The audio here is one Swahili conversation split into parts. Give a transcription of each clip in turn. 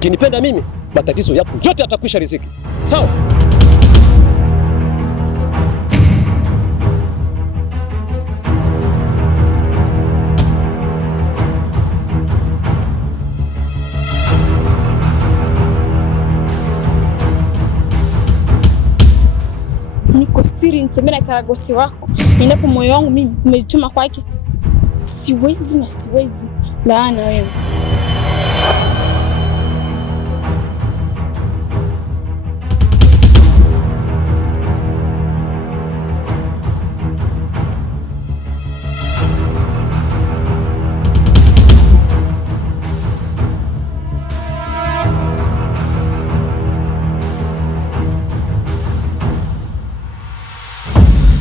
Ukinipenda mimi, matatizo yako yote yatakwisha Riziki. Sawa? Niko siri nitembea na karagosi wako. Ninapo moyo wangu mimi umejituma kwake. Siwezi na siwezi. Laana wewe.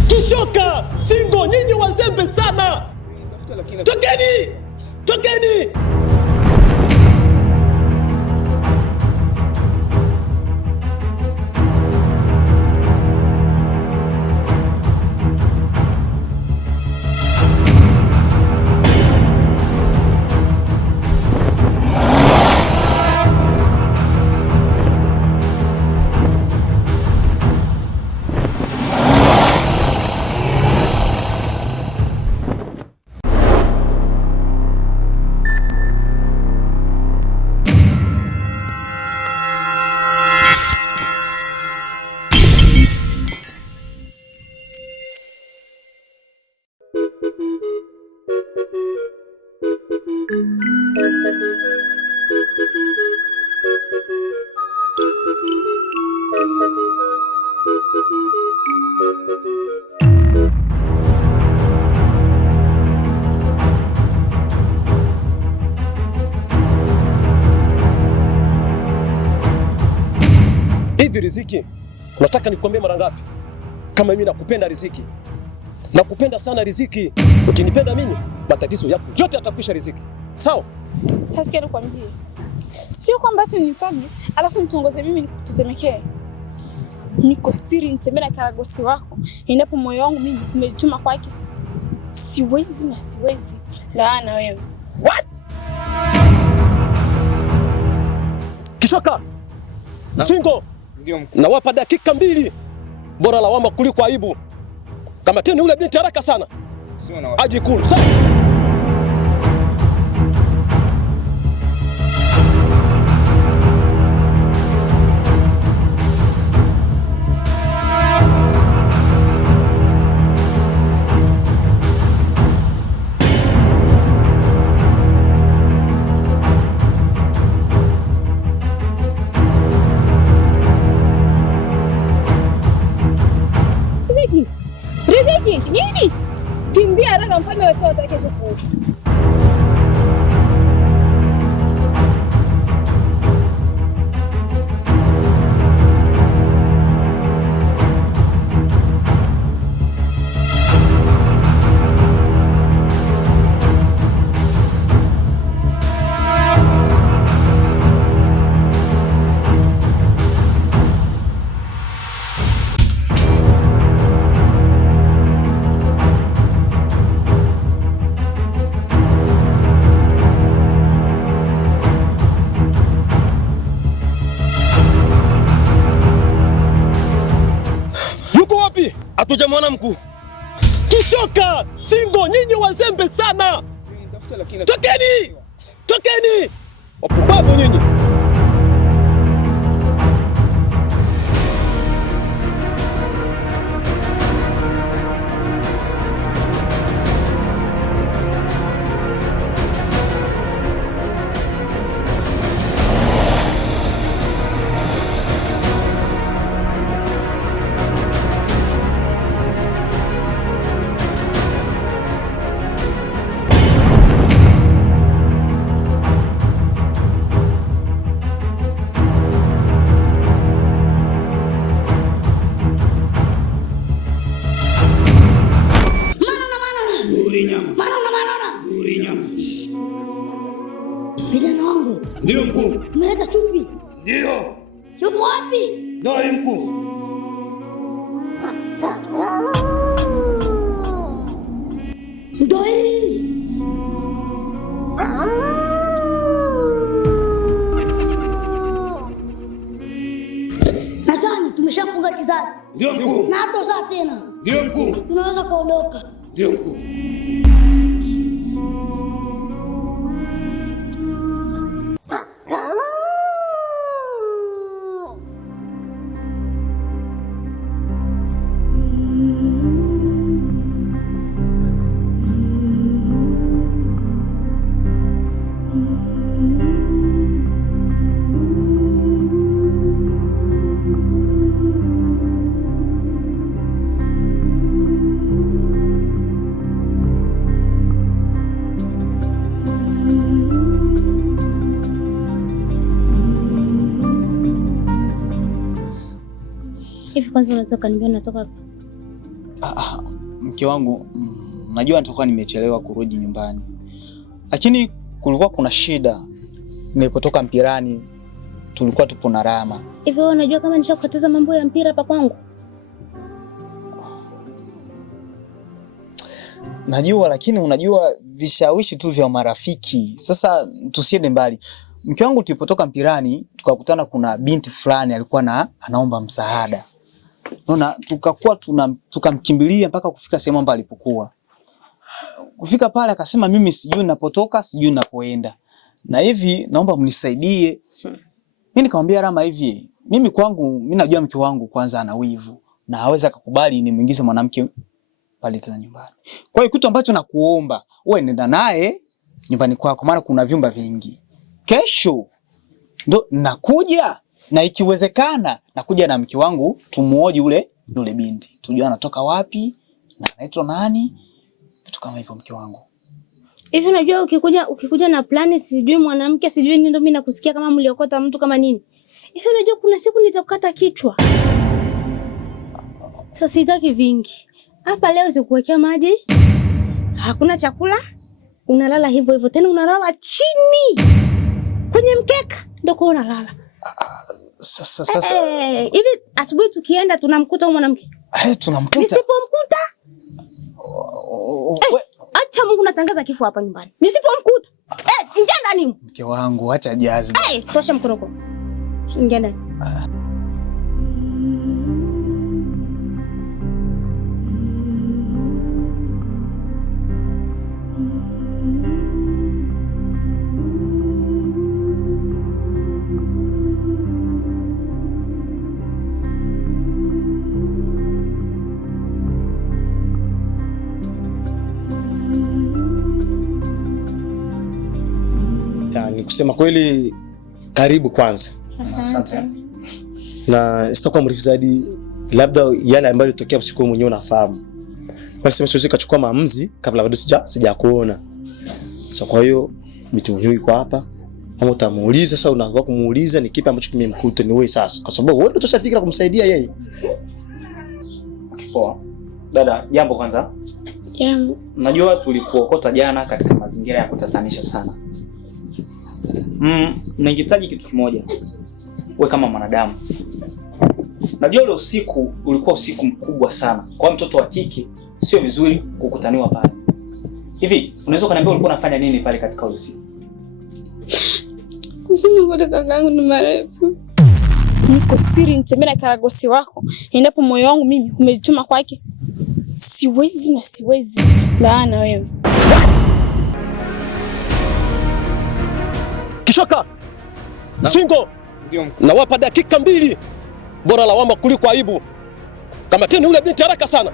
Kishoka, Singo, nyinyi wazembe sana. Tokeni! Tokeni! Hivi Riziki, unataka nikwambie mara ngapi kama mimi nakupenda Riziki? Nakupenda sana Riziki. Ukinipenda mimi, matatizo yako yote yatakwisha Riziki. Sawa? Sasa sikia nikwambie. Sio kwamba tu nifanye, alafu nitongoze mimi nikutetemekee. Niko siri nitembea na karagosi wako. Ninapo moyo wangu mimi umejituma kwake. Siwezi na siwezi. Laana wewe. What? Kishoka. Singo. Ndio mkuu. Nawapa dakika 2. Bora lawama kuliko aibu. Kama tena yule binti haraka sana. Sio na aje Ikulu. Sawa? Riziki, nini? Kimbia haraka mfalme wetu atakaye kuja. Hatujamwona mkuu. Kishoka, Singo, nyinyi wazembe sana. Tokeni! Tokeni! Wapumbavu nyinyi. Vijana wangu. Ndio mkuu. Umeleta chupi? Ndio. Yuko wapi? Ndio mkuu. Ndoi. Ndio mkuu. Tunaweza kuondoka. Ndio mkuu. Hivi kwanza unaweza kaniambia unatoka wapi? Mke wangu, najua nitakuwa nimechelewa kurudi nyumbani. Lakini kulikuwa kuna shida. Nilipotoka mpirani tulikuwa tupo na Rama. Hivi wewe unajua kama nishakukataza mambo ya mpira hapa kwangu? Najua, lakini unajua vishawishi tu vya marafiki. Sasa tusiende mbali. Mke wangu tulipotoka mpirani tukakutana kuna binti fulani alikuwa anaomba msaada. Unaona, tukamkimbilia mpaka kufika sehemu ambapo alipokuwa. Kufika pale akasema mimi sijui ninapotoka, sijui ninapoenda. Na hivi naomba mnisaidie. Mimi nikamwambia Rama hivi, mimi kwangu mimi najua mke wangu kwanza ana wivu na hawezi kukubali nimuingize mwanamke pale tena nyumbani. Kwa hiyo kitu ambacho nakuomba, wewe nenda naye nyumbani kwako maana kuna vyumba vingi. Kesho ndo nakuja na ikiwezekana nakuja na mke wangu tumuoje yule binti. Tujue anatoka wapi na anaitwa nani. Kitu kama hivyo mke wangu. Hivi unajua ukikuja na plani sijui mwanamke sijui nini ndo mimi nakusikia kama mliokota mtu kama nini. Hivi unajua kuna siku nitakukata kichwa. Sasa sitaki vingi. Hapa leo sikuwekea maji. Hakuna chakula. Unalala hivyo hivyo tena unalala chini. Kwenye mkeka ndio kwa unalala. Sasa hivi asubuhi tukienda tunamkuta huyo mwanamke. Tunamkuta. Nisipomkuta? Acha Mungu natangaza kifo hapa nyumbani. Nisipomkuta. Ingia ndani. Mke wangu acha jazba. Tosha mkoroko. Ingia ndani. Yani kusema kweli karibu kwanza. Asante. Na sitakuwa mrefu zaidi, labda yale ambayo yalitokea usiku mwenyewe unafahamu. Kwa sababu siwezi kuchukua maamuzi kabla bado sijakuona. So kwa hiyo mtu mwenyewe yuko hapa. Kama utamuuliza sasa unaanza kumuuliza ni kipi ambacho kimemkuta ni wewe sasa. Kwa sababu wewe utashafikira kumsaidia yeye. Poa. Dada, jambo kwanza. Najua tulikuokota jana katika mazingira ya kutatanisha sana. Ningehitaji kitu kimoja. Wewe kama mwanadamu. Najua ule usiku ulikuwa usiku mkubwa sana. Kwa mtoto wa kike sio vizuri kukutaniwa pale. Hivi, unaweza kuniambia ulikuwa unafanya nini pale katika ule usiku? Kusema kwa kakangu ni marefu. Niko siri nitembea na karagosi wako. Endapo moyo wangu mimi umejituma kwake. Siwezi laana wewe. Kishoka. Singo. Ndio mkuu. Na wapa dakika 2. Bora lawama kuliko aibu. Kama tena yule binti haraka sana.